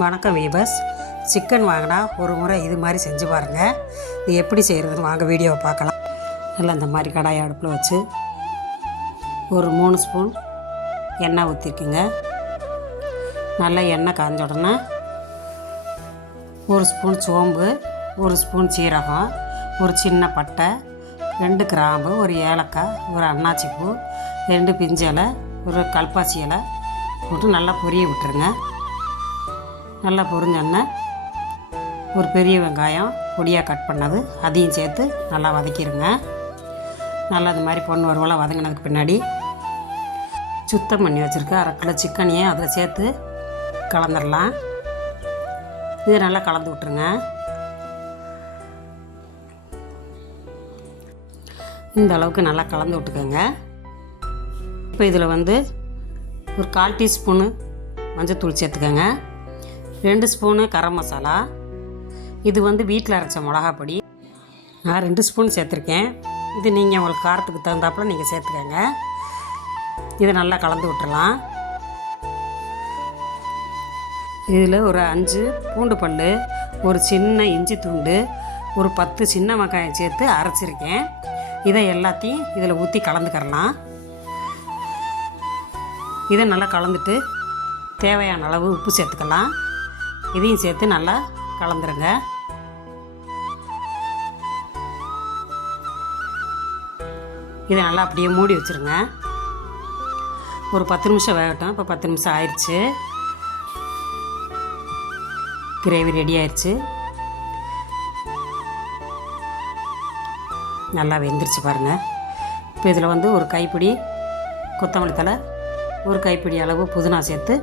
வணக்கம் வீபஸ் சிக்கன் வாங்கினா ஒரு முறை இது மாதிரி செஞ்சு பாருங்கள் இது எப்படி செய்கிறதுன்னு வாங்க வீடியோவை பார்க்கலாம். நல்லா இந்த மாதிரி கடாய் அடுப்பில் வச்சு ஒரு மூணு ஸ்பூன் எண்ணெய் ஊற்றிருக்குங்க நல்லா எண்ணெய் காஞ்ச உடனே ஒரு ஸ்பூன் சோம்பு ஒரு ஸ்பூன் சீரகம் ஒரு சின்ன பட்டை ரெண்டு கிராம்பு ஒரு ஏலக்காய் ஒரு அன்னாச்சி பூ ரெண்டு பிஞ்சலை இலை ஒரு கல்பாசி இலை போட்டு நல்லா பொரிய விட்டுருங்க. நல்லா பொரிஞ்சோன்னே ஒரு பெரிய வெங்காயம் பொடியாக கட் பண்ணது அதையும் சேர்த்து நல்லா வதக்கிடுங்க நல்லா இது மாதிரி பொண்ணு வருவலாம் வதங்கினதுக்கு பின்னாடி சுத்தம் பண்ணி வச்சுருக்க அரை கிலோ சிக்கனையும் அதில் சேர்த்து கலந்துடலாம் இது நல்லா கலந்து விட்ருங்க இந்த அளவுக்கு நல்லா கலந்து விட்டுக்கோங்க. இப்போ இதில் வந்து ஒரு கால் டீஸ்பூனு மஞ்சத்தூள் சேர்த்துக்கோங்க. ரெண்டு ஸ்பூனு கரம் மசாலா. இது வந்து வீட்டில் அரைச்ச மிளகா பொடி நான் ரெண்டு ஸ்பூன் சேர்த்துருக்கேன். இது நீங்கள் உங்களுக்கு காரத்துக்கு தகுந்தாப்புல நீங்கள் சேர்த்துக்கோங்க. இதை நல்லா கலந்து விட்டுறலாம். இதில் ஒரு அஞ்சு பூண்டு பல் ஒரு சின்ன இஞ்சி துண்டு ஒரு பத்து சின்ன வெங்காயம் சேர்த்து அரைச்சிருக்கேன். இதை எல்லாத்தையும் இதில் ஊற்றி கலந்துக்கிறலாம். இதை நல்லா கலந்துட்டு தேவையான அளவு உப்பு சேர்த்துக்கலாம். இதையும் சேர்த்து நல்லா கலந்துருங்க. இதை நல்லா அப்படியே மூடி வச்சுருங்க. ஒரு பத்து நிமிஷம் வேகட்டும். இப்போ பத்து நிமிஷம் ஆயிடுச்சு கிரேவி ரெடி ஆயிடுச்சு நல்லா வெந்துருச்சு பாருங்கள் இப்போ இதில் வந்து ஒரு கைப்பிடி கொத்தமல்லி தலை ஒரு கைப்பிடி அளவு புதினா சேர்த்து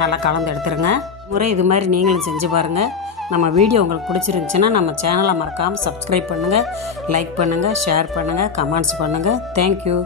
நல்லா கலந்து எடுத்துருங்க. முறை இது மாதிரி நீங்களும் செஞ்சு பாருங்கள் நம்ம வீடியோ உங்களுக்கு பிடிச்சிருந்துச்சின்னா நம்ம சேனலை மறக்காமல் சப்ஸ்கிரைப் பண்ணுங்கள் லைக் பண்ணுங்கள் ஷேர் பண்ணுங்கள் கமெண்ட்ஸ் பண்ணுங்கள் தேங்க்யூ